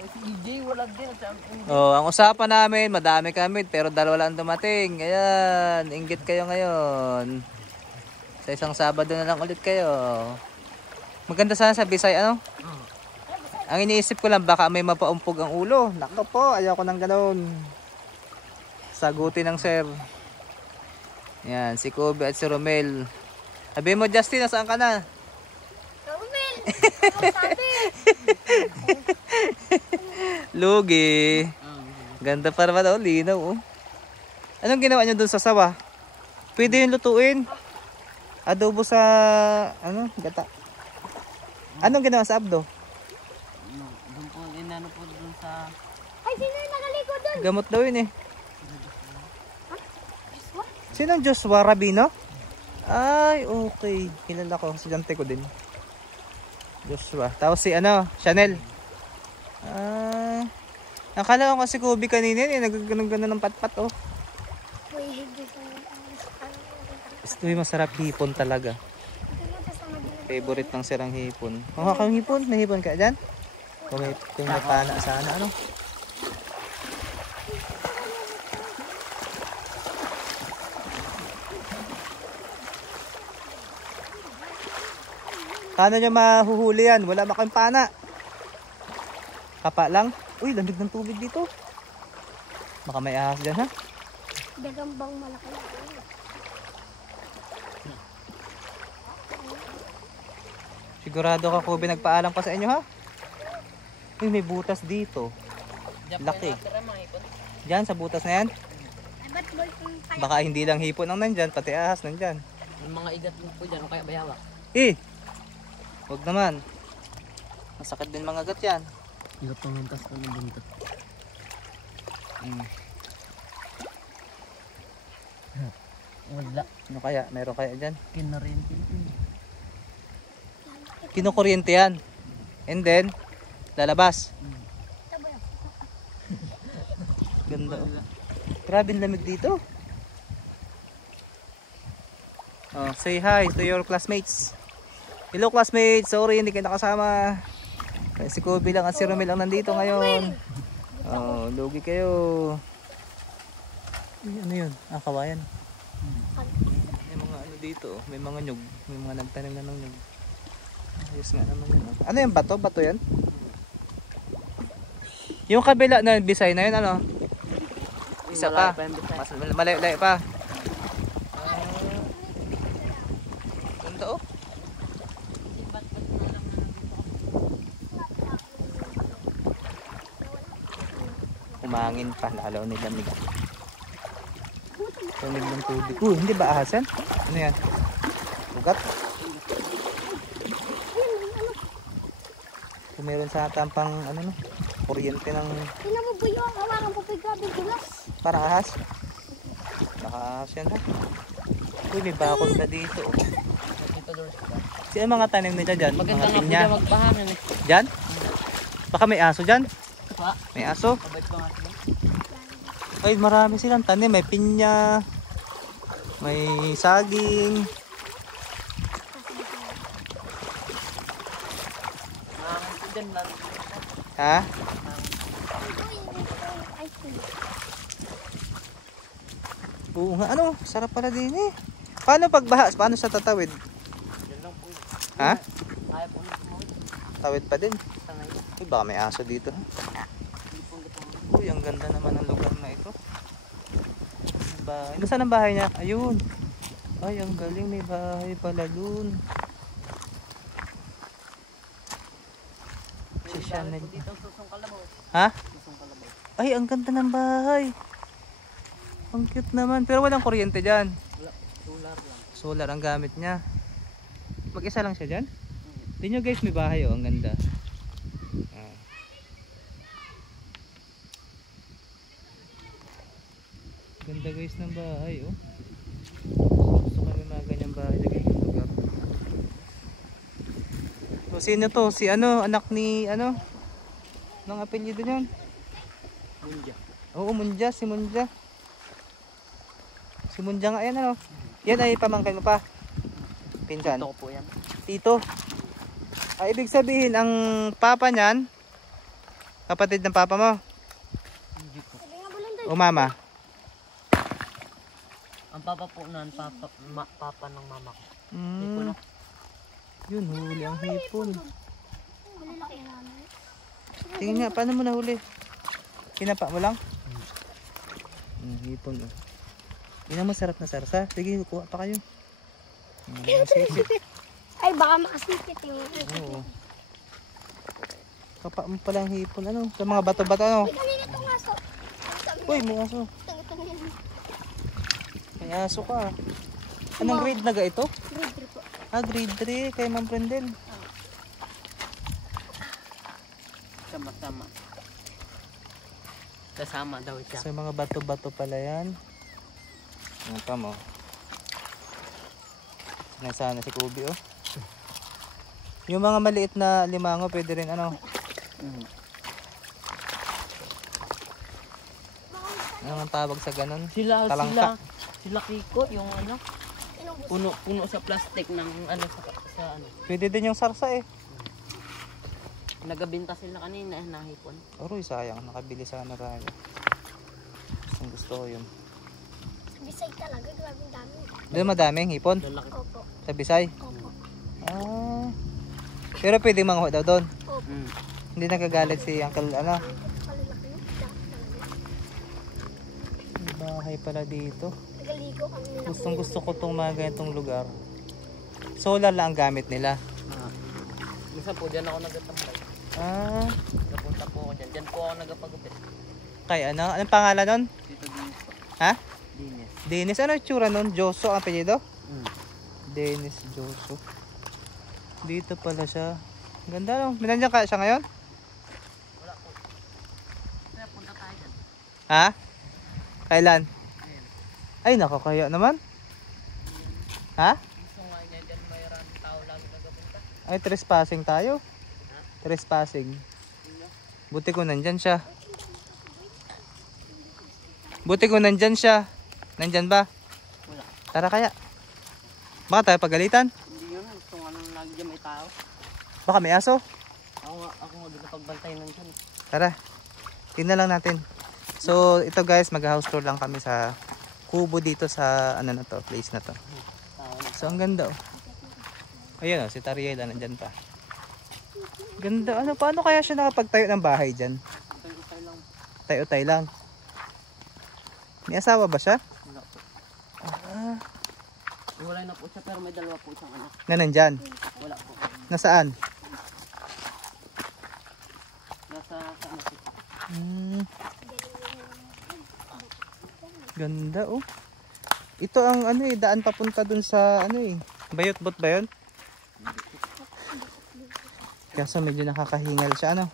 Si EJ wala din. Oh, ang usapan namin, madami kami pero dalawa lang dumating. Ayan, inggit kayo ngayon. Sa isang Sabado na lang ulit kayo. Maganda sana sa Bisay, ano? Ang iniisip ko lang, baka may mapaumpog ang ulo. Nako po, ayaw ko ng ganun. Sagutin ng sir. Ayan, si Kobe at si Romel. Sabi mo, Justin, nasaan ka na? Romel! Ano sabi? Lugi. Ganda pa naman, oh, linaw, oh. Anong ginawa nyo dun sa sawa? Pwede yung lutuin. Adobo sa, ano, gata. Anong ginawa sa abdo? Doon po, inano po doon sa... Ay, sino yung nakalikod doon? Gamot daw yun eh. Joshua? Sinong Joshua Rabino? Ay, okay. Kilala ko. Sigante ko din. Joshua. Tapos si ano, Chanel. Nakala ko kasi Kobe kanina eh. Nagganong-ganon ng patpat oh. Uy, hindi ko Gusto yung masarap hipon talaga. Favorite ng sirang hipon. Kung kang hipon, may hipon ka dyan? Kung may pana sana, ano? Paano nyo mahuhuli yan? Wala ba kayong pana? Kapa lang? Uy, lamig ng tubig dito. Baka may ahas dyan ha? Dagambang malaki. Sigurado ka, Kobe, nagpaalam pa sa inyo ha? Uy, may butas dito. Laki. Diyan, sa butas na yan. Ba't boy kung kaya? Baka hindi lang hipon ang nandyan, pati ahas nandyan. Yung mga igat mo po dyan, o kaya bayawa. Huwag naman. Masakit din mga gat yan. Igat pang hintas ko ng buntot. Wala. Ano kaya? Meron kaya dyan? Kinarintin. Kinukuryente yan. And then, lalabas. Ganda. Grabe ang lamig dito. Oh, say hi to your classmates. Hello classmates. Sorry, hindi kayo nakasama. Si Kobe lang at si Romel ang nandito ngayon. Oh, lugi kayo. Ano yun? Kawayan. May mga ano dito. May mga nyug. May mga nagtanim na ng nyug. Ayos nga naman yun. Ano yung bato? Bato yan? Yung kabila na Bisay na yun, ano? Isa pa. Mas malayo-layo pa. Ganda oh. Umangin pa. Lalo nilamig. Lamig ng tubig. Hindi ba ahasan? Ano yan? Ugat? Kung meron sa tampang ano no, kuryente ng... Tingnan mo buyo, hawakan po grabe dulas. Parang ahas. Baka ahas yan ha. Uy, may bakod na dito. Oh. Sino mga tanim nila dyan? Maganda mga nga po pinya. dyan magpahangin eh. Dyan? Baka may aso dyan? Pa? May aso? Kabait pa nga sila. Ay, marami silang tanim. May pinya. May saging. Dyan lang. Ha? Oo nga, ano? Sarap pala din eh. Paano pagbaha? Paano sa tatawid? Dyan lang po. Ha? Kaya po na po. Tawid pa din. Sanay. Uy, baka may aso dito. Uy, ang ganda naman ng lugar na ito. Bahay. Nasaan ang bahay niya? Ayun. Ay, ang galing. May bahay pala dun. Si Chanel. Dito susong kalabaw. Ha? Susong kalabaw. Ay, ang ganda ng bahay. Ang cute naman. Pero walang kuryente dyan. Wala. Solar lang. Solar ang gamit niya. Mag-isa lang siya dyan? Tingnan nyo guys, may bahay oh. Ang ganda. Ah. Ganda guys ng bahay oh. Gusto kami mga ganyang bahay na ganyang lugar. So sino to? Si ano? Anak ni ano? Anong apelyido niyan? Munja. Oo, Munja. Si Munja. Si Munja nga yan ano? Yan ay pamangkin mo pa? Pinsan? Ito po yan. Tito. Ay, ibig sabihin ang papa niyan Kapatid ng papa mo? Hindi po. Sabi nga bulan O mama? Ang papa po nun, papa ng mama ko. Mm. Hipon, no? Yun, huli ang hipon. Malalaki namin. Tingin nga, paano mo nahuli? Kinapa mo lang? Hipon. Oh. Yun ang masarap na sarsa. Sige, kuha pa kayo. Masisip. Ay, baka makasipit yung Oo. Kapa mo pala ang hipon. Ano? Sa mga bato-bato, ano? Uy, kanina itong aso. Uy, may aso. Itong yan. May aso ka. Anong grade na ga ito? Grade 3 po. Ah, grade 3. Kay Ma'am Prendel. Sama-sama. Kasama daw siya. Sa mga bato-bato pala yan. Ano pa mo? Nasana si Kubi, oh. Yung mga maliit na limango, pwede rin, ano? Anong tawag sa ganun? Sila Talangka. Kiko, yung ano, puno sa plastic ng ano sa ano. Pwede din yung sarsa, eh. Nagabinta sila kanina nahipon. Aroy, sayang. Nakabili sana tayo. Gusto ko yun. Bisay talaga, grabe ang dami. Doon madaming hipon? Lalaki. Opo. Sa Bisay? Opo. Ah. Pero pwede manguha daw doon. Opo. Hindi nagagalit si Uncle, ano? Kalalaki no? May bahay pala dito. Nagaligo kami nila. Gustong gusto ko itong mga ganitong lugar. Solar lang ang gamit nila. Minsan po dyan ako nagatambay. Ah. Napunta po ako dyan. Dyan po ako nagapagupit. Kay ano? Anong pangalan nun? Dito Dinis po. Ha? Dinis. Dennis. Ano yung tsura nun? Joso ang apelyido? Dennis Joso. Dito pala siya. Ganda, no? Minandiyan ka siya ngayon? Wala po. Kaya punta tayo dyan. Ha? Kailan? Ayan. Ay, nakakaya naman. Ha? Gusto nga niya dyan mayroon tao lagi nagapunta. Ay, trespassing tayo. Trespassing. Buti ko nandyan siya. Buti ko nandyan siya. Nandyan ba? Wala. Tara kaya. Baka tayo pagalitan. Hindi yun. Gusto nga nang lagi dyan may tao. Baka may aso. Ako nga nagapagbantay nun dyan. Tara. Tingnan lang natin. So, ito guys, mag-house tour lang kami sa kubo dito sa ano na to, place na to. So, ang ganda oh. Ayun oh, si Tariela nandyan pa. Ganda. Ano, paano kaya siya nakapagtayo ng bahay dyan? Tayo lang. Tayo-tayo lang. May asawa ba siya? Wala po. Ah, Wala na po siya pero may dalawa po siyang anak. na nandyan. Wala po. Nasaan? Nasa sa ano po. Ganda oh. Ito ang ano eh, daan papunta dun sa ano eh. Bayot-bot ba yun? Kaso medyo nakakahingal siya ano.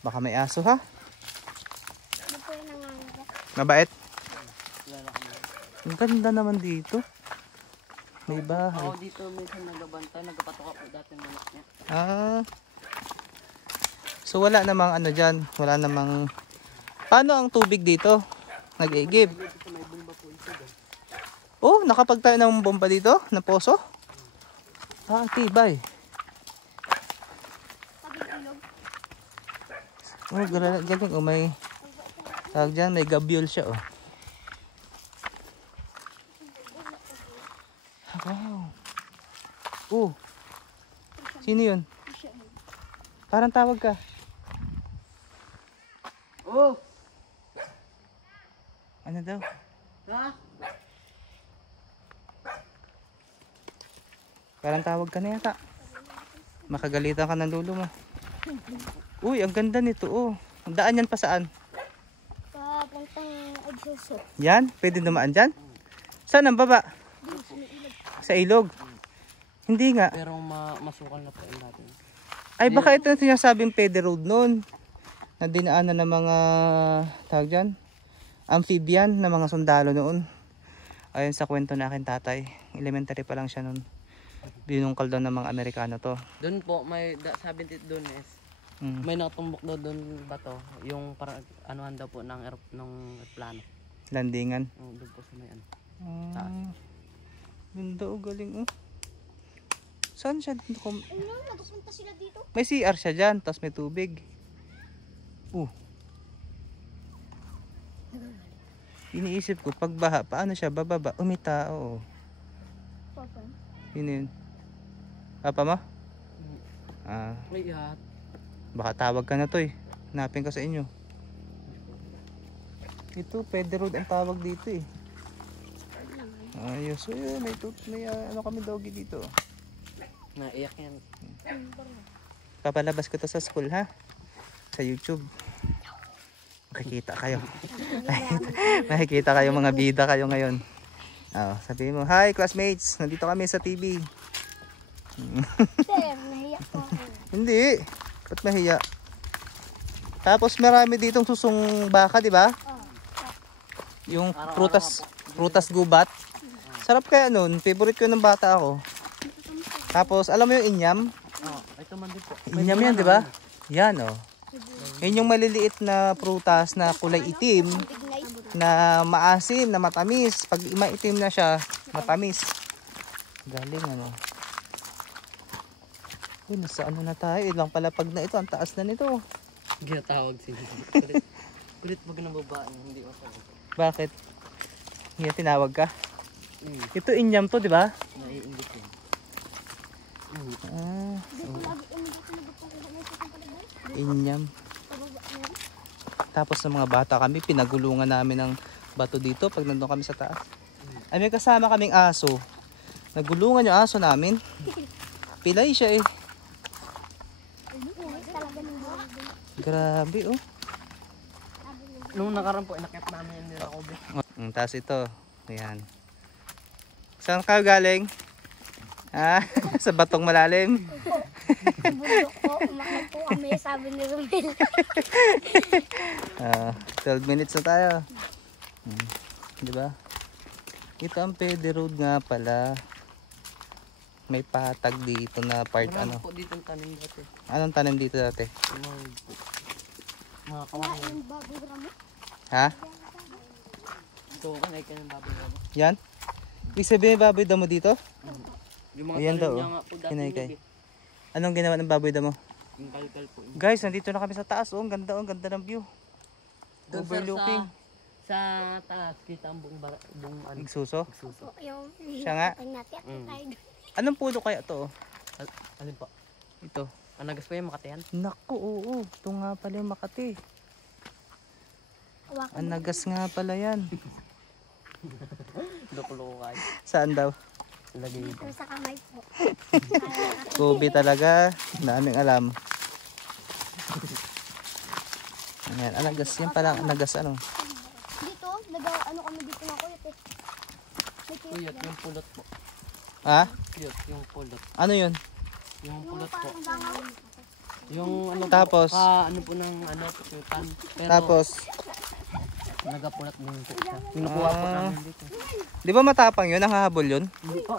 Baka may aso ha? Ano po yung nangangagat? Mabait? Wala na kami. Ang ganda naman dito. May bahay. Ako dito minsan nagabantay. Nagapatoka po dati ng manok niya. Ah. So wala namang ano dyan. Wala namang... Paano ang tubig dito? Nag-igib. Dito sa may bumba po ito dyan. Oh, nakapagtayo ng bomba dito? Na poso? Ah, tibay. Oh, galing. Oh, may... Tawag dyan, may gabyol siya oh. Wow. Oh. Sino yun? Parang tawag ka. Oh! Ano daw? Ha? Parang tawag ka na yata. Makagalitan ka ng lolo mo. Uy, ang ganda nito oh. Ang daan yan pa saan? Papuntang exhaust. Yan? Pwede dumaan dyan? Saan ang baba? Sa ilog? Hindi nga. Pero masukal na po yung dati. Ay baka ito yung sinasabing pede road noon. Na dinaanan ng mga tawag dyan, amphibian na mga sundalo noon. Ayon sa kwento na akin tatay. Elementary pa lang siya noon. Binungkal daw ng mga Amerikano to. Doon po may sabi dito doon is may nakatumbok daw doon bato. Yung para anuhan daw po ng plano. Landingan. Doon po sa may ano. Ganda oh, galing oh. Saan siya? Ayun, nagpunta sila dito. May CR siya dyan, tapos may tubig. Iniisip ko, pag baha, paano siya bababa? Umita, oo. Papa. Yun yun. Papa mo? Ah, May ihat. baka tawag ka na to eh. Hanapin ka sa inyo. Ito, Pedro Road ang tawag dito eh. Ayos. So yun, may ano kami doggy dito. Naiyak yan. Papalabas ko to sa school ha. Sa YouTube. Makikita kayo. Makikita kayo mga bida kayo ngayon. Oh, sabihin mo, hi classmates, nandito kami sa TV. Sir, nahiya po ako. Hindi. Ba't mahiya? Tapos marami ditong susong baka, di ba? Yung prutas gubat. Sarap kaya nun. Favorite ko ng bata ako. Tapos alam mo yung inyam? Oh, ito man din po. Inyam yan, di ba? Yan oh. Yan yung maliliit na prutas na kulay itim, na maasim, na matamis. Pag maitim na siya, matamis. Galing ano. Uy, nasa ano na tayo. Ilang palapag na ito. Ang taas na nito. Ginatawag sila. Kulit. Kulit pag nababae. Hindi ko sa Bakit? Hindi tinawag ka? Ito inyam to, di ba? Naiingit yun. Ah, Dito lagi umigit ko may sakang palabay. inyam. Pababa na. Tapos ng mga bata kami, pinagulungan namin ng bato dito pag nandun kami sa taas. Ay, may kasama kaming aso. Nagulungan yung aso namin. Pilay siya eh. Talaga ng buhay. Grabe oh. Nung nakaraan po, inakit namin yung nila Kobe. Tapos ito. Ayan. Saan kayo galing? Ha? Sa batong malalim? Sa bundok po, umakit po kami, sabi ni Romel. 12 minutes na tayo. Di ba? Ito ang Pede Road nga pala. May patag dito na part Marami ano. po dito ang tanim dati. Anong tanim dito dati? Mga Wala kawain. yung baboy ramo. Ha? So, kanay ka ng baboy mo. Yan? Ibig sabihin baboy damo dito? Yung mga Ayan tanim daw, niya oh. nga po dati. Kinaykay. Kobe. Anong ginawa ng baboy damo? Yung kalkal po. Guys, nandito na kami sa taas. Oh, ang ganda, oh, ang ganda ng view. Doon, sir, Overlooking. Sa taas, kita ang buong ano. Igsuso. Suso. Yung Siya nga. natin at tayo doon. Anong puno kaya to? Alin po? Ito. Anagas pa yung Makati yan? Naku, oo. Ito nga pala yung Makati. Hawakan Ang nagas nga pala yan. Loko-loko kayo. Saan daw? Lagay dito. mo sa kamay po. Kobe talaga. Daming alam. Ayan, anagas. Yan pala, anagas ano. Dito, ano kami dito na kuya te. May Kuyot, yung pulot po. Ha? Kuyot, yung pulot. Ano yun? Yung pulot po. parang bangaw. Yung ano po, Tapos? ano po ng ano, putan. Pero Tapos, nagapulat din po siya. Pinukuha po namin dito. di ba matapang yun? Nakahabol yun? Hindi po.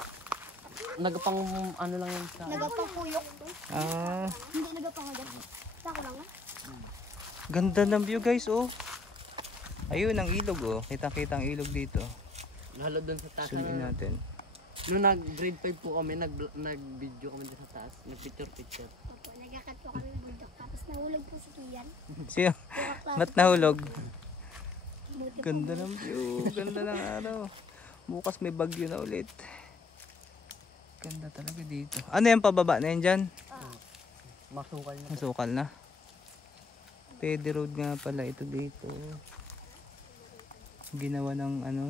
Nagapang ano lang yun sa... Nagapapuyok. Ah, Hindi nagapangagad. Sako lang ah. ganda ng view guys, oh. Ayun, ang ilog, oh. Kitang-kita ang ilog dito. Lalo doon sa taas. Zoom in natin. Nung nag-grade 5 po kami, nag-video kami dun sa taas. Nag-picture-picture. Opo, nagakat po kami ng bundok. Tapos nahulog po si Kian. Siya, Pura klase. ba't nahulog? Buti po. Ganda ng view, ganda ng araw. Bukas may bagyo na ulit. Ganda talaga dito. Ano yung pababa na yan dyan? Masukal na. Masukal na. Pede Road nga pala ito dito. Ginawa ng ano,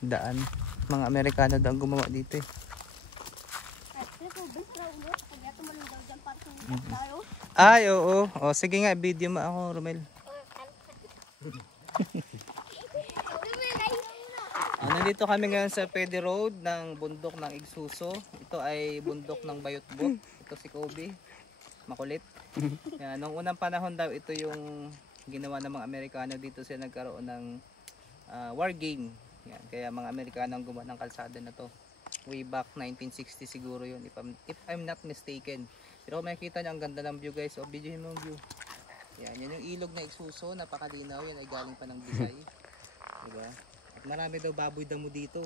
daan. Mga Amerikano daw ang gumawa dito eh. Ay, ito, basta ulit. Kaya tumalong daw dyan para sa tayo. Ay, oo. O, sige nga, video mo ako, Romel. Nandito kami ngayon sa Pede Road ng bundok ng Igsuso. Ito ay bundok ng Bayotbot. Ito si Kobe. Makulit. Yan, nung unang panahon daw, ito yung ginawa ng mga Amerikano. Dito sila nagkaroon ng war game. Yan, kaya mga Amerikano ang gumawa ng kalsada na to. Way back 1960 siguro yun, if I'm not mistaken. Pero kung makikita nyo, ang ganda ng view guys. O, videohin mo yung view. Yan, yan yung ilog na Igsuso. Napakalinaw. Yan ay galing pa ng Bisay. Diba? At marami daw baboy damo dito.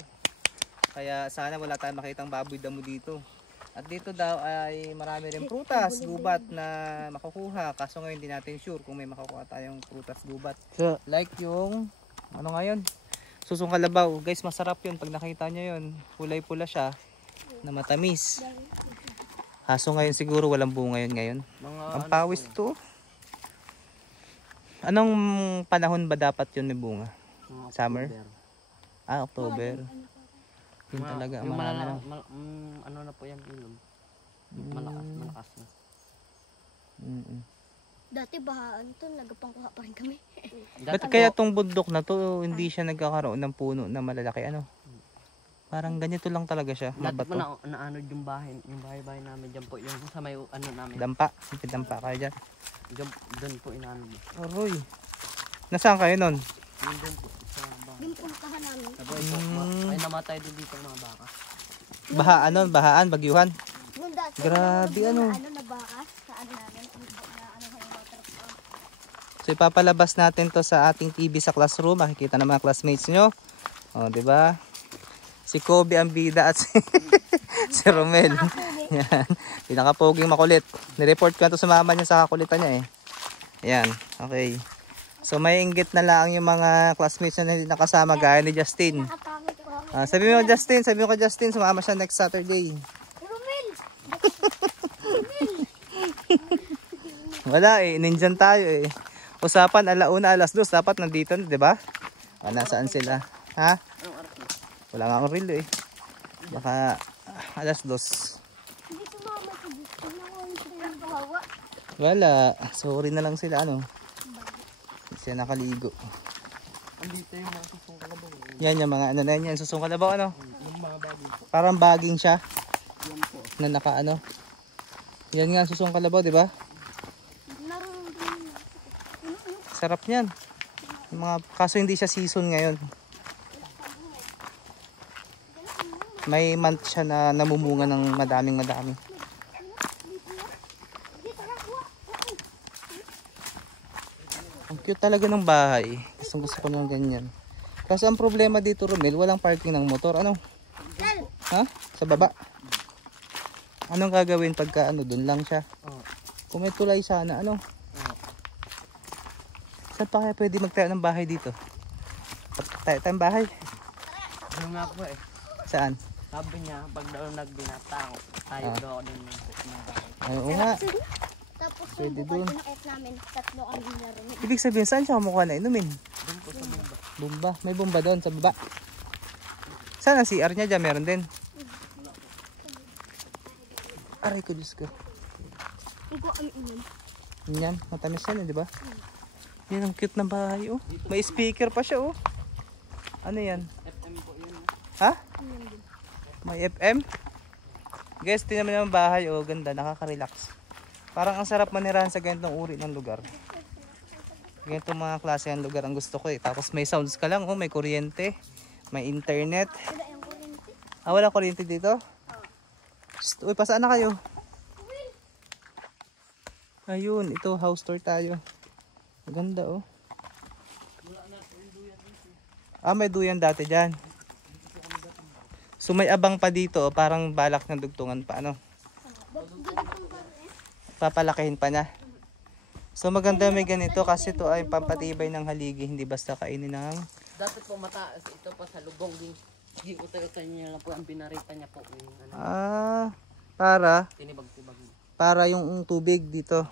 Kaya sana wala tayong makitang baboy damo dito. At dito daw ay marami rin prutas, gubat na makukuha. Kaso ngayon hindi natin sure kung may makukuha tayong prutas, gubat. Like yung, ano ngayon? Susong kalabaw. Guys, masarap yun. Pag nakita nyo yun, kulay-pula siya na matamis. Kaso ngayon siguro walang bunga yun ngayon. Ang pawis to. Anong panahon ba dapat yun may bunga? Summer? Ah, October. Yun talaga. Yung Marami na. ano na po yan, ilog. Malakas na. Dati bahaan to, nagpangkuha pa rin kami. Ba't kaya tong bundok na to, hindi siya nagkakaroon ng puno na malalaki? Ano? Parang ganito lang talaga siya. Dati po Mabato. naanod yung bahay namin dyan po. Yung sa may ano namin. Dampa. Sipit dampa kayo dyan. Doon po inaanod. Aroy. Nasaan kayo nun? Yung doon po sa bahay. Yung puntahan namin. Tapos po, may namatay din dito ng mga baka. Bahaan, bagyuhan. Yung dati, Grabe, ano? Ano na baka sa ano namin, na ano kayo water. So ipapalabas natin to sa ating TV sa classroom. Makikita ng mga classmates nyo. O, di ba? Si Kobe ang bida at si Romel. Yan. Pinakapoging makulit. Nireport ko na to sa mama niya sa kakulitan niya eh. Yan. Okay. So may inggit na lang yung mga classmates na hindi nakasama gaya ni Justin. Nakapangit ko. Sabi mo kay Justin, sumama siya next Saturday. Romel! Wala eh, nindyan tayo eh. Usapan 1:00, 2:00 dapat nandito, 'di ba? Nasaan sila? Ha? Wala nga akong relo eh. Baka 2:00. Hindi sumama si Justin ako yung kawawa. Wala. Sorry na lang sila ano. Hindi sila nakaligo. Andito yung mga susong kalabaw. Yan yung mga ano na yan. Susong kalabaw ano. Yung mga bagay po. Parang baging siya. Yan po. Na naka ano. Yan nga susong kalabaw, di ba? Sarap niyan. Yung mga, kaso hindi siya season ngayon. May month siya na namumunga ng madaming. Ang cute talaga ng bahay. Gusto ko ng ganyan. Kaso ang problema dito, Romel, walang parking ng motor. Ano? Ha? Sa baba? Anong gagawin pagka ano, dun lang siya? Kung may tulay sana, ano? Saan pa kaya pwede magtayo ng bahay dito? Tayo tayong bahay? Doon nga po eh. Saan? Sabi niya, pag daw nagbinatao, tayo daw din ng bahay. Ay, oo nga. Tapos Pwede yung dun. bukal pinakit namin, tatlo kami na rin. Ibig sabihin, saan siya kumukuha na inumin? Doon po sa bumba. Bumba. May bumba doon sa baba. Saan ang CR niya dyan? Meron din. Aray ko, Diyos ko. Hindi ko kami inom. Yan, matamis yan, di ba? Yan ang cute na bahay, oh. May speaker pa siya, oh. Ano yan? FM po yun. Ha? May FM? Guys, tingnan mo naman bahay, oh. Ganda, nakaka-relax. Parang ang sarap manirahan sa ganitong uri ng lugar. Ganitong mga klase ng lugar ang gusto ko, eh. Tapos may sounds ka lang, oh. May kuryente. May internet. Wala yung kuryente. Ah, wala kuryente dito? Shhh, uy, pasaan na kayo? Ayun, ito, house tour tayo. Maganda, oh. Ah, may duyan dati dyan. So may abang pa dito, oh, parang balak ng dugtungan pa, ano? Papalakihin pa niya. So maganda may ganito kasi ito ay pampatibay ng haligi, hindi basta kainin ng... Dapat po mataas ito pa sa lubong. Yung utay-utay niya lang po, ang binarita niya po. Yung, ano, Ah, para tinibag-tibag niya. yung tubig dito.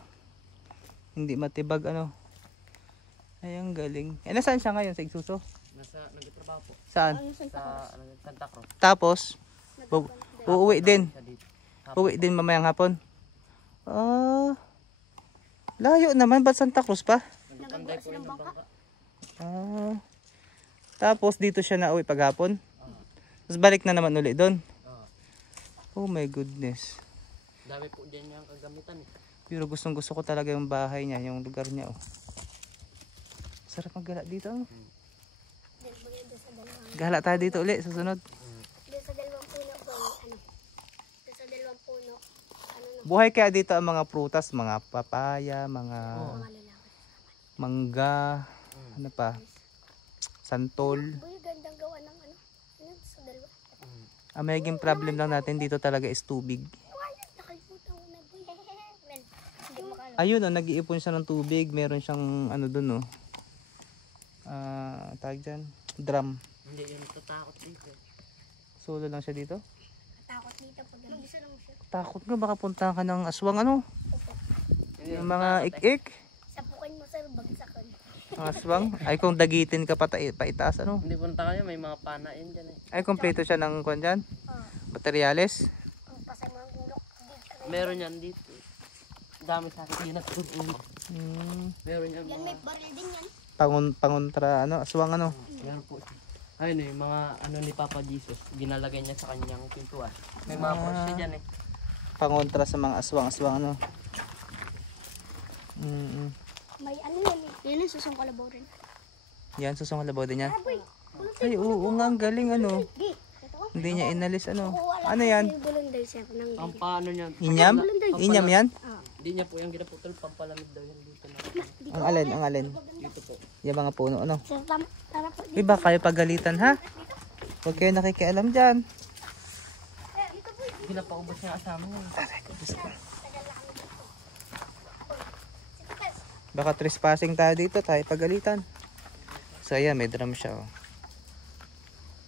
Hindi matibag, ano? Ay, ang galing. Eh, nasaan siya ngayon? Sa Igsuso? Nagtatrabaho po. Saan? Sa Santa Cruz. Tapos, uuwi din. Siya dito. Uuwi din mamayang hapon. Ah, layo naman. Ba't Santa Cruz pa? Nagpanday po yun ng bangka. Ah, tapos dito siya na uwi paghapon. Tapos balik na naman uli doon. Oh my goodness. Dami po dyan yung kagamitan. Pero gustong gusto ko talaga yung bahay niya, yung lugar niya. Oh. Sarap maggala dito. Oh. Gala tayo dito uli, susunod. Doon sa dalawang puno ko, ano? Doon sa dalawang puno, ano na, Buhay kaya dito ang mga prutas, mga papaya, mga mga lalaki. mangga, ano pa, santol. Boy, gandang gawa ng ano? Ano sa dalawa? Ang magiging problem lang natin dito talaga is tubig. Ayun oh, nag-iipon siya ng tubig. Meron siyang ano dun oh. Tawag dyan. Drum. Hindi yun tatakot dito. Solo lang siya dito. Takot dito pag mag-isa lang siya. Takot nga baka punta ka ng aswang ano. Yung mga ik-ik. Sapukin mo sir, bagsakan. Mga aswang. Ay kung dagitin ka paitaas ano. Hindi punta kayo, may mga panain dyan eh. Ay kompleto siya ng kwan dyan. Oh, Materyales. pasay mga gulok. Meron yan dito. Dami sa akin yung nagtutulog. Meron yan Yan mga... may baril din yan. Pangontra ano, aswang ano. Meron po. Ayun eh, mga ano ni Papa Jesus. Ginalagay niya sa kanyang pintuan. May mga Porsche dyan eh. Pangontra sa mga aswang ano. May ano yan eh. Yan ang susong kalabaw rin. Yan, susong kalabaw din yan. Aboy, Ay, oo nga, ang galing ano. di. Ito ko. Hindi niya inalis ano. Wala Ano yan? yung bulunday sir ng Ang paano niya? Inyam? Inyam yan? Hindi niya po yung ginaputol. Pampalamig daw yan dito na. Ang alin, ang alin. Dito po. Yung mga puno ano. Sir, tara po. Iba kayo pagalitan ha? Huwag kayo nakikialam dyan. Dito po. Ginapaubos niya kasama niya. Baka trespassing tayo dito, tayo pagalitan. So ayan, may drum siya oh.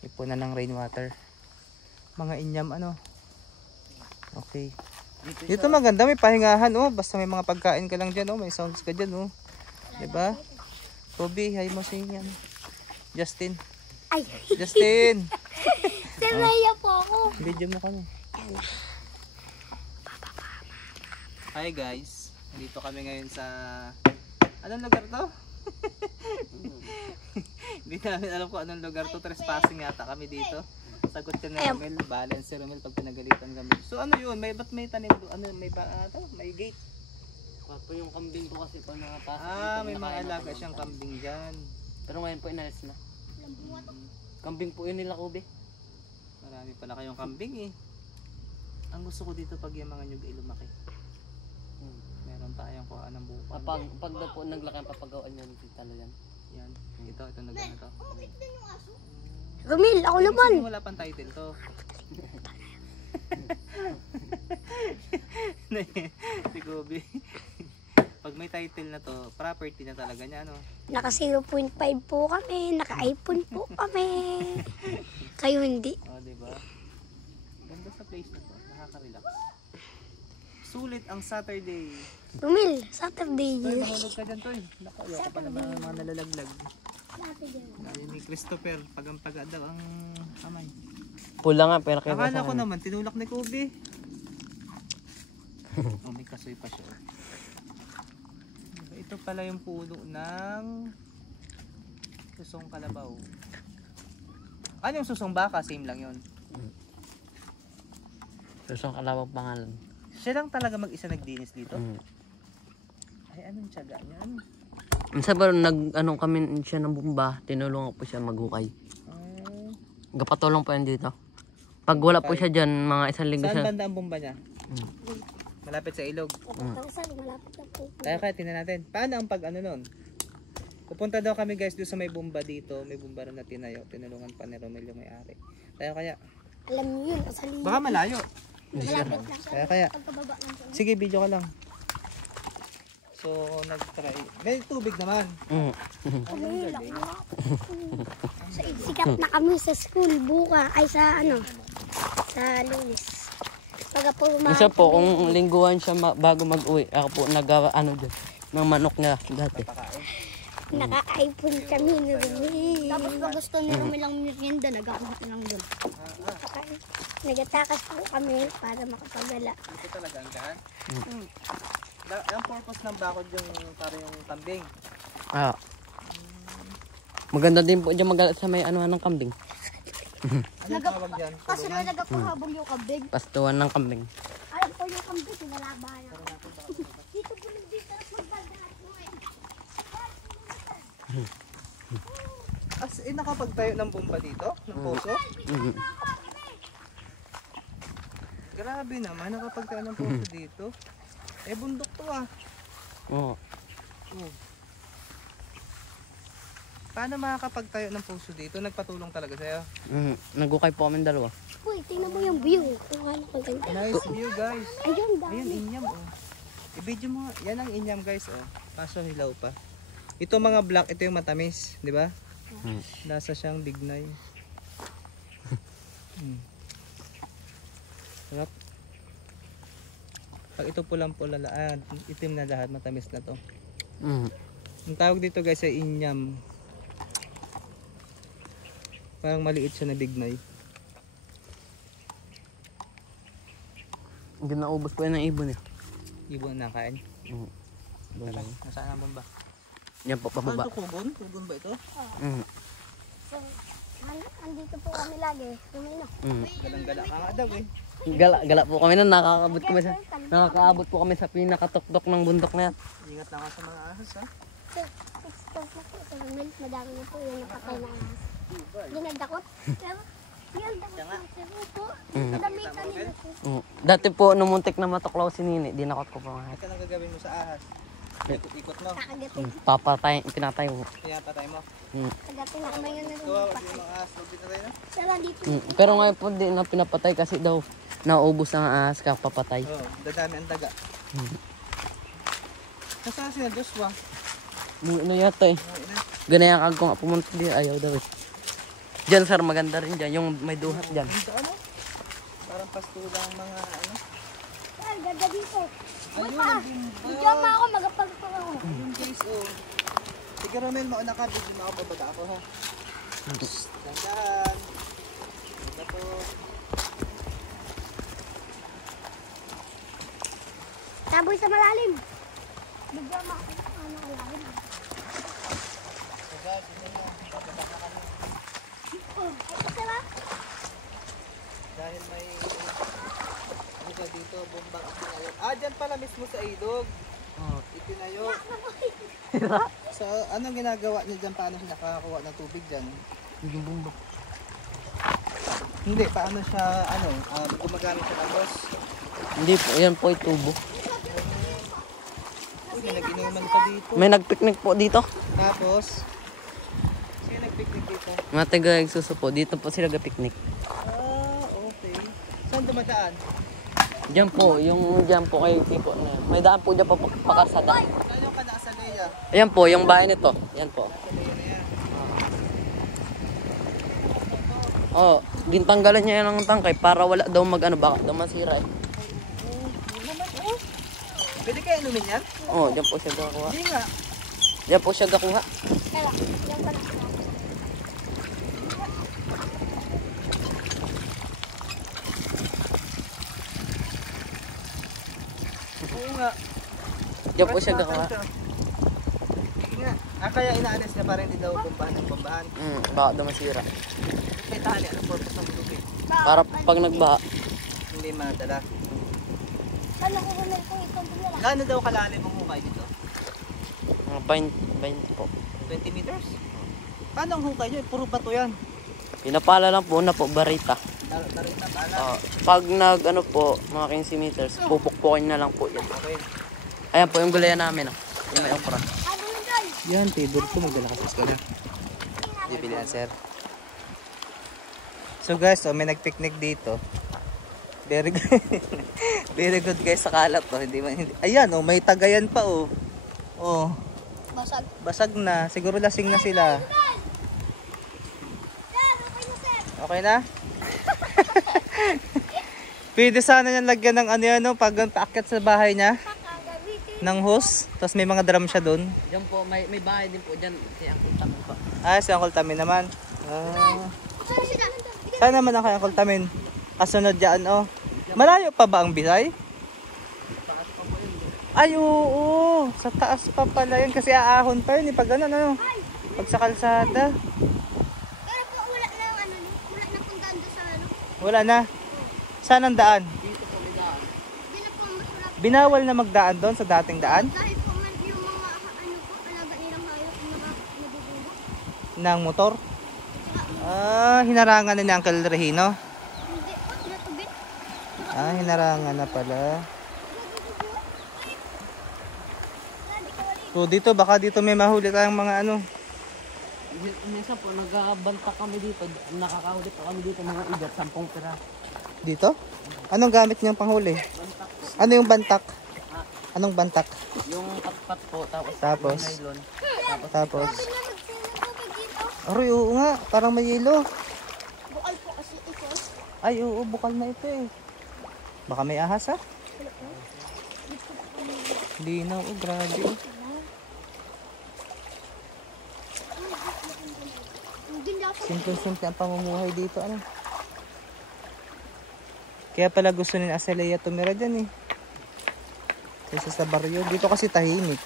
Ipunan ng rainwater. Mga inyam ano. Okay. Dito maganda, may pahingahan oh. Basta may mga pagkain ka lang dyan oh. May sounds ka dyan oh. Diba? Kobe, hi mo sa inyo. Justin. Ay, Justin! sir, naiya po ako. Video mo kami. Hi guys. Dito kami ngayon sa... Anong lugar to? Hindi namin alam kung anong lugar to. Trespassing yata kami dito. Sagot ka na Romel. Balance si Romel pag pinagalitan kami. So ano yun? Ba't may tanim doon? Ano, may gate? Po yung kambing ko kasi pag nakapasok. May mga alaga siyang kambing dyan. Pero ngayon po inalis na. Kambing po yun nila Kobe. Marami pala kayong kambing eh. Ang gusto ko dito pag yung mga nyug ay lumaki. Meron tayong kuha ng buka. Pag daw po naglaki ang papagawaan niya ng talo yan. Yan. Ito nagano to. Romil, ako naman. Kasi wala pang title to. Si Kobe. Pag may title na to, property na talaga niya ano. Naka 0.5 po kami. Naka iPhone po kami. Kayo hindi. Oh, di ba? Ganda sa place na to. Nakaka-relax. Sulit ang Saturday. Romil, Saturday. Ay, mahulog ka dyan to eh. Naku, ayoko pa naman ng mga nalalaglag. Sabi ni Christopher, pagampaga daw ang kamay. Pula nga pero kaya Akala ko naman, tinulak ni Kobe. Oh, may kasoy pa siya. Ito pala yung puno ng susong kalabaw. Ano yung susong baka? Same lang yun. Susong kalawang pangalan. Siya lang talaga mag-isa nagdinis dito? Ay, anong tiyaga niyan? Minsan ba anong kami siya ng bumba, tinulungan po siya maghukay. Gapatulong po yan dito. Pag wala po siya dyan, mga isang linggo Saan siya. banda ang bomba niya? Malapit sa ilog. Malapit na po. Kaya tingnan natin. Paano ang pag ano nun? Pupunta daw kami guys doon sa may bomba dito. May bomba rin na tinayo. Tinulungan pa ni Romel yung may-ari. Kaya. Alam niyo yun, asali. Baka malayo. Malapit lang siya. Kaya. Pagkababa lang siya. Sige, video ka lang. So, nag-try. May tubig naman. Romil, ako nga. Sikat na kami sa school buka. Ay sa ano. Sa Lunes. Pagka po Minsan po, kung lingguhan siya bago mag-uwi, ako po nag-ano dyan, ng manok niya dati. naka-iPhone kami ni Romil. Tapos pag gusto ni Romil ang merienda, nag-akot lang doon. Nagatakas po kami para makapagala. Ito talaga ang daan. Ang purpose ng bakod yung para yung kambing. Ah. Maganda din po dyan magalat sa may anuhan ng kambing. Ano tawag dyan? Kasi nagpahabol yung kabig. Pastuhan ng kambing. Alam po yung kabig, sinalabahan ako. Dito po lang dito, magbaldahan mo eh. As in, nakapagtayo ng bomba dito? Ng poso? Grabe naman, nakapagtayo ng poso dito. Eh, bundok to ah. Oo. Paano makakapagtayo ng poso dito? Nagpatulong talaga sa'yo. Nagukay po kami dalawa. Uy, tingnan mo yung view. Kung ano kung ganda. Nice view guys. Ayun, dami. Ayun, inyam oh. I-video mo nga. Yan ang inyam guys. Oh. Kaso hilaw pa. Ito mga black, ito yung matamis. Di ba? Nasa siyang bignay. Sarap. Pag ito pulang-pula lahat, itim na lahat, matamis na to. Ang tawag dito guys ay inyam. Parang maliit siya na bignay. Hindi naubos po yan ng ibon eh. Ibon na kain. Wala. Nasaan ang bomba? Yan po pababa. Ano kugon? Kugon ba ito? So, andito po kami lagi. Tumino. Galang-gala ka nga daw eh. Gala po kami nun, nakakaabot po kami sa pinakatuktok ng bundok na yan. Ingat na ka sa mga ahas ha. So, 6 na po sa Romel. Madami na po yung nakatay na ahas. Ginagdakot. Pero, yan, dakot po. Madami ka nila po. Dati po, nung muntik na matuklaw si Nini, dinakot ko pa nga. Ito ang gagawin mo sa ahas. Ikot mo. Kakagatin. Papatay, pinatay mo. Kaya patay mo. Kagatin na kami yun na Gawa lumipas. yung mga ahas. Magpinatay na. Sala dito. Pero ngayon po, di na pinapatay kasi daw naubos ang ahas kapapatay. Oo, dadami ang daga. Nasaan sila Joshua? Ano yata eh. Ganyan kag kung pumunta di ayaw daw eh. Diyan sir, maganda rin dyan. Yung may duhat dyan. Ito ano? Parang pastulang mga ano. Ay, ganda dito. Ayun, ang bimba. Diyan ma ako, magapagpag ako. Ayun guys, oh. Sige Romel, mauna ka. Bigyan mo ako, bababa ako ha. Dandahan. Ito po. Taboy sa malalim. Bigyan mo ako ano malalim. So guys, ito na. Bababa na kami. Ito sila. Dahil may buka dito, bombang itinayo. Ah, dyan pala mismo sa ilog. Itinayo. So, anong ginagawa niyo dyan? Paano siya nakakakuha ng tubig dyan? Yung bundok. Hindi, paano siya, gumagamit siya ng hose? Hindi po, yan po yung tubo. Uy, may nag-inuman pa dito. May nagpiknik po dito. Tapos, sino nag-picnic dito? Mga taga-exuso po, dito po sila nagpiknik. Ah, okay. Saan dumadaan? Diyan po, yung diyan po kay Pipo na yan. May daan po diyan po pakasada. Saan yung Kanaasalea? Ayan po, yung bahay nito. Yan po. Kanaasalea na yan. Oh, gintanggalan niya yan ng tangkay para wala daw mag-ano, baka daw masira eh. Pwede kaya inumin yan? Oh, diyan po siya gakuha. Hindi nga. Diyan po siya gakuha. Kaya, yan pala. Oo nga. Diyan po siya gakuha. Sige nga. Ah, kaya inaalis niya para hindi daw bombahan ng bombahan. Baka daw masira. May tali, anong purpose ng lubig? Para pag nagbaha, Hindi madala. Ano ko Romel po itong pinala? Gaano daw kalalim ang hukay dito? mga 20 po. 20 meters? Paano ang hukay niyo? Puro bato yan. Pinapala lang po na po, barita. Tarit na pala. Pag nag ano po, mga 15 meters, pupukpukin na lang po yan. Okay. Ayan po yung gulaya namin. Yung may okra. Ano yun guys? Yan, table ko. Magdala ka sa eskwela. Bibili yan, sir. So guys, may nag-picnic dito. Very good. Very good guys sa kalat. Hindi. Ayan, may tagayan pa. Oh. Basag. Basag na. Siguro lasing na sila. Okay na? Pwede sana yan lagyan ng pag paakyat sa bahay niya. Ng hose. Tapos may mga drum siya doon. Diyan po, may bahay din po dyan. Kaya ang punta mo pa. Ah, si Uncle Tamin naman. Saan naman ang kay Uncle Tamin? Kasunod dyan, oh. Malayo pa ba ang Bisay? Ay, oo. Sa taas pa pala yun. Kasi aahon pa yun. Pag ganun, ano. Pag sa kalsada. Pero po wala na wala na pong daan doon sa Wala na. Saan ang daan? Dito po may daan. Di na po masarap. Binawal na magdaan doon sa dating daan? Dahil po man yung mga alaga nilang hayop nadudugo. Ng motor? Ah, hinarangan na ni Uncle Regino. Hindi po, natubit. Ah, hinarangan na pala. So dito, baka dito may mahuli tayong mga Minsan po, nagabanta kami dito. Nakakahuli pa kami dito mga igat, 10 pira. Dito? Anong gamit niyang panghuli? Ano yung bantak? Anong bantak? Yung pat-pat po, tapos, Tapos? may nylon. Tapos? Sabi niya magtubig dito. Aroy, oo nga. Parang may yelo. Bukal po kasi ito. Ay, oo. Bukal na ito eh. Baka may ahas ha? Linaw. Oh, grabe. Oh. Simple-simple ang pamumuhay dito. Ano? Kaya pala gusto ni Azalea tumira dyan eh. Kaysa sa baryo. Dito kasi tahimik.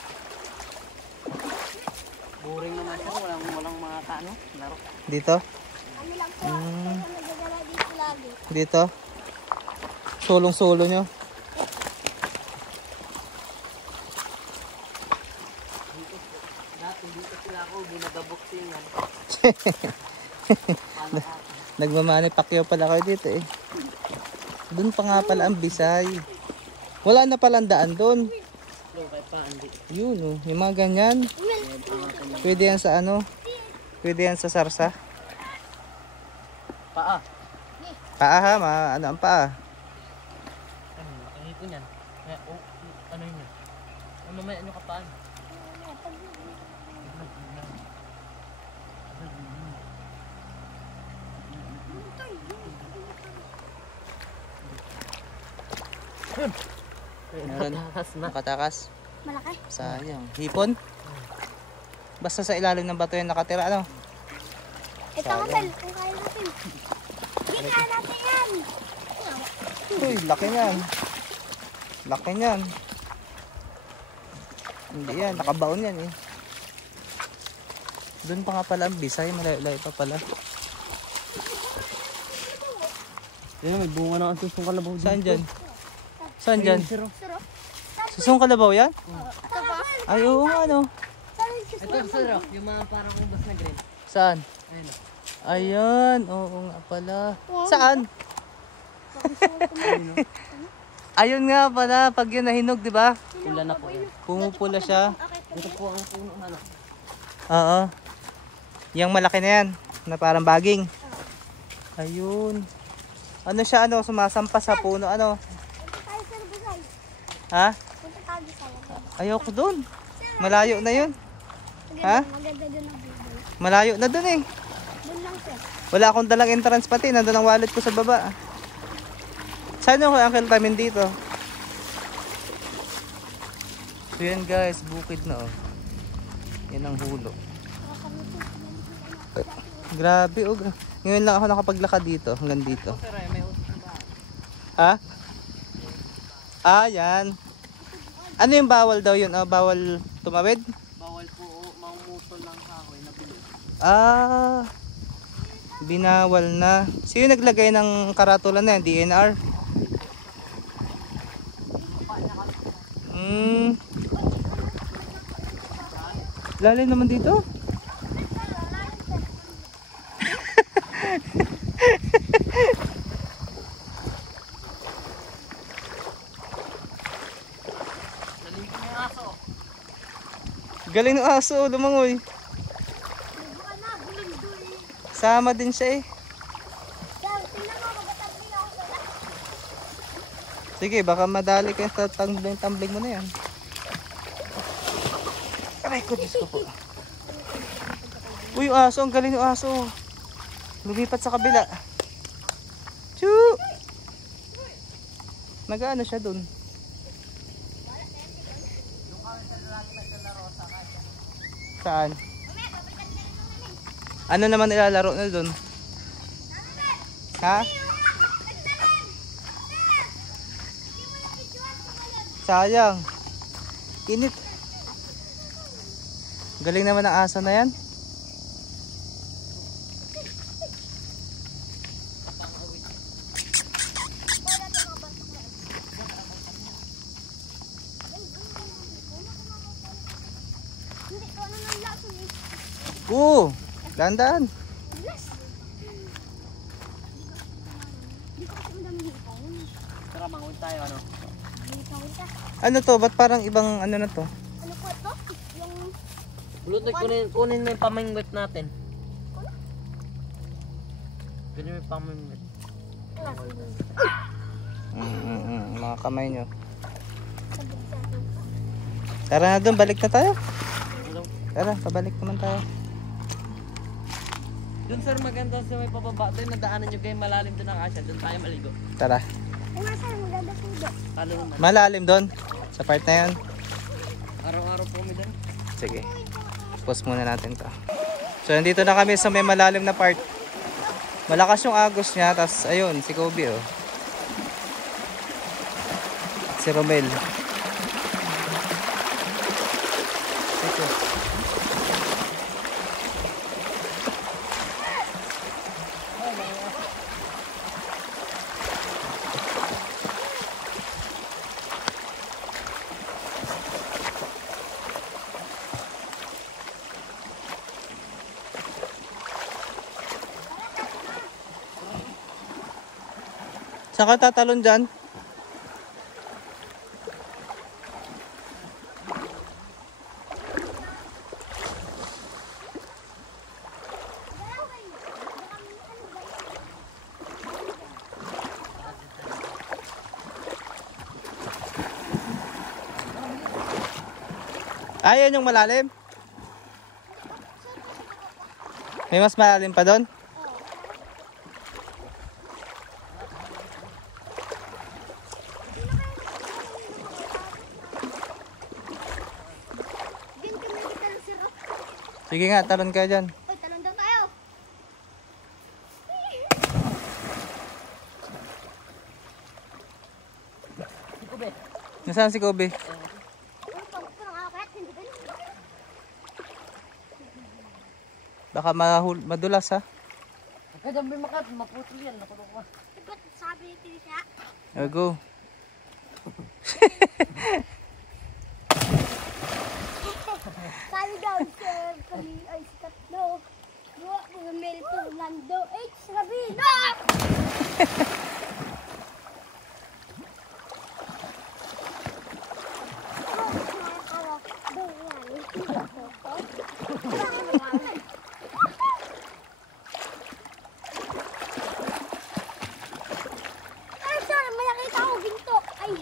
Boring naman siya, walang mga ano, laro. Dito? Ano lang po, nagagala dito lagi. Dito? Solong-solo nyo. Dati dito sila ako, binagabuksingan. Nagmamani Pacquiao pala kayo dito eh. Doon pa nga pala ang Bisay. Wala na palang daan doon. Yun oh, yung mga ganyan. Pwede yan sa ano? Pwede yan sa sarsa. Paa. Paa ha, ano ang paa? Ano ko niyan? Ano yun? Ano may ano ka paan? Meron. Katakas na. Nakatakas. Malaki. Sayang. Hipon? Basta sa ilalim ng bato yan nakatira ano? Ito nga Mel, kung kaya natin. Hindi kaya natin yan. Uy, laki niyan. Laki niyan. Hindi yan, nakabaon yan eh. Doon pa nga pala ang Bisay, malayo-layo pa pala. Yan, may bunga ng asusong kalabaw dito. Saan dyan? Saan dyan? Suro. Susong kalabaw yan? Ito ba? Ay, oo nga no. Ito, sir, yung mga parang ubas na green. Saan? Ayun. Ayan, oo nga pala. Saan? Ayun nga pala, pag yun nahinog, di ba? Pula na po yan. Pumupula siya. Ito po ang puno ano. Oo. Yung malaki na yan, na parang baging. Ayun. Ano siya, ano, sumasampa sa puno, ano? Punta tayo sa Lubusay. Ha? Punta tayo sa Ayoko dun. Malayo na yun. Ha? Maganda doon ang bubay. Malayo na dun eh. Doon lang sir. Wala akong dalang entrance pati, nandun ang wallet ko sa baba. Saan yung Uncle Tamin dito? So yan guys, bukid na oh. Yan ang hulo. Grabe oh. Ngayon lang ako nakapaglakad dito, hanggang dito. Sir, ay, may usap ba? Ha? Ah, yan. Ano yung bawal daw yun? Oh, bawal tumawid? Bawal po, mamutol lang kahoy na bilog. Ah, binawal na. Sino naglagay ng karatulan na yan? DNR? Lalim naman dito. Naligo na yung aso. Galing ng aso, lumangoy. Sama din siya eh. Sir, tingnan mo, magatabi ako sa Sige, baka madali kayo sa tumbling mo na yan. Aray ko, Diyos ko po. Uy, yung aso, ang galing yung aso. Lumipat sa kabila. Choo! Nag-ano siya dun? Saan? Ano naman nilalaro na dun? Ha? Sayang. Init. Galing naman ang asa na yan. Hindi ko ano nang laso eh. Oo. Dandan. Yes. Hindi ko kasi madami hipon. Tara, mangawin tayo, ano? Hipon. Ano to? Ba't parang ibang ano na to? Ano po ito? Yung Bluetooth, kunin mo yung pamingwit natin. Kunin mo yung pamingwit. Mga kamay nyo. sabog sa akin. Tara na doon, balik na tayo. Tara, pabalik naman tayo. Doon sir, maganda sa may pababa. Doon nadaanan nyo kayo malalim doon ang asya. Doon tayo maligo. Tara. Ay, saan maganda po doon? Talo naman. Malalim doon. Sa part na yun. Araw-araw po kami doon. Sige. Pause muna natin to. So, nandito na kami sa may malalim na part. Malakas yung agos niya. Tapos, ayun, si Kobe, oh. At si Romel. Ito. Saan ka tatalon dyan? Ayun yung malalim. May mas malalim pa doon? Sige nga, talon kayo dyan. Uy, talon daw tayo. Nasaan si Kobe? Baka madulas ha. Kaya dyan may makat, maputol yan. Nakulong ka. Ba't sabi ni Trisha? There we go. Sabi daw, sir, kami ay sikat no. Buwa mga Mel Fernando. Eh, sabi, no! Ay, sorry, may nakita ako ginto. Ay,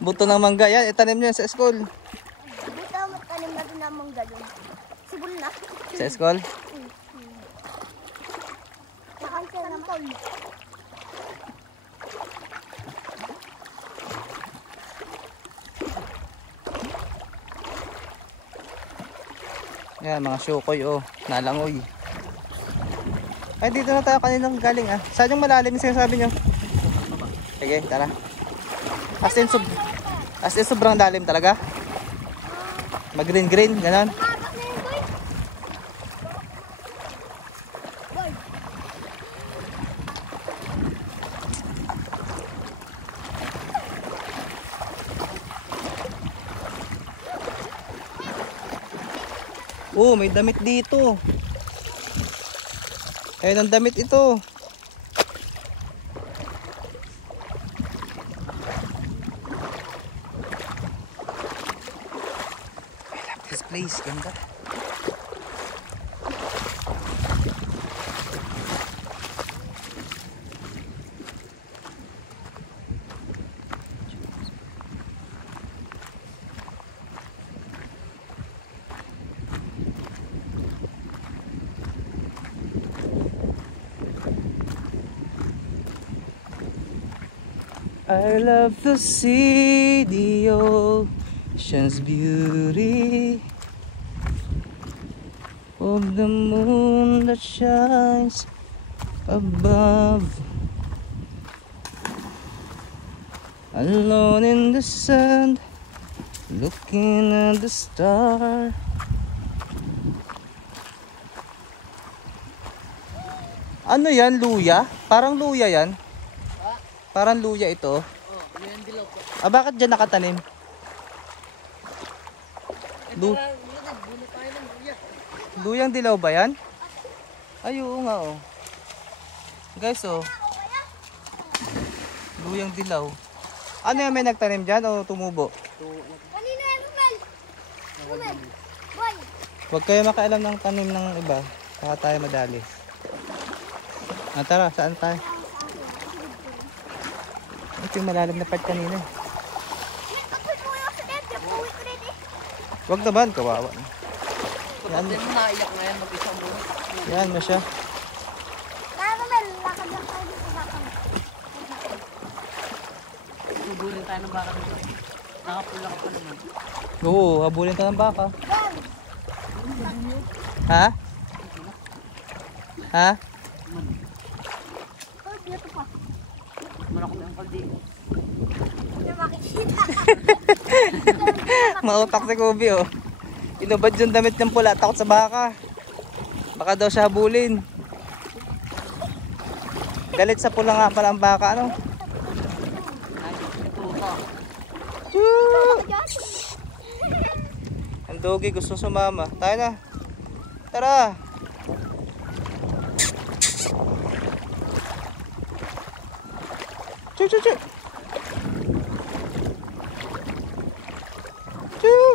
Buto ng mangga yan. Itanim niyo sa school. dito matanim na doon ang mangga doon. Siguro na. Sa school? Nakansel na tol. Yan, mga syukoy oh. Nalangoy. Ay, dito na tayo kaninang galing ah. Saan yung malalim yung sinasabi nyo? Sige, tara. As in sobrang lalim talaga? Mag-green-green, ganon. Mabak na yun, boy. Boy. Oh, may damit dito. Ayun ang damit ito. I love this place. Ganda. I love the sea, the ocean's beauty, of the moon that shines above. Alone in the sand, looking at the star. Ano yan, luya? Parang luya yan. Parang luya ito. Oh, yan dilaw po. Ah, bakit dyan nakatanim? Ito lang, nagbuno tayo ng luya. Luyang dilaw ba yan? Ay, oo nga oh. Guys oh. Luyang dilaw. Ano yan, may nagtanim dyan o tumubo? Kanino yan, Rumel? Rumel. Boy. Huwag kayo makaalam ng tanim ng iba. Baka tayo madali. Ah, tara, saan tayo? Ito yung malalim na part kanina. Yan, kapit mo yun. Wag naman, kawawa. Kapag din mo naiyak na yan, mag-isang muna. Yan na siya. Tara, Mel. Lakad lang tayo dito sa baka. Suburin tayo ng baka dito. Nakapula ka pa naman. Oo, habulin ka ng baka. Ha? Ha? Oh, dito pa. Marako na ang kaldi. Hindi makikita. Mautak si Kobe oh. Inubad yung damit ng pula, takot sa baka. Baka daw siya habulin. Galit sa pula nga pala ang baka, ano? Choo! Ang dogi gusto sumama. Tayo na. Tara. Choo choo choo. Choo.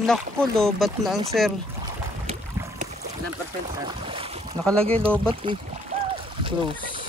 Naku, lobat na ang sir. Ilang percent sir? Nakalagay lobat eh. Close.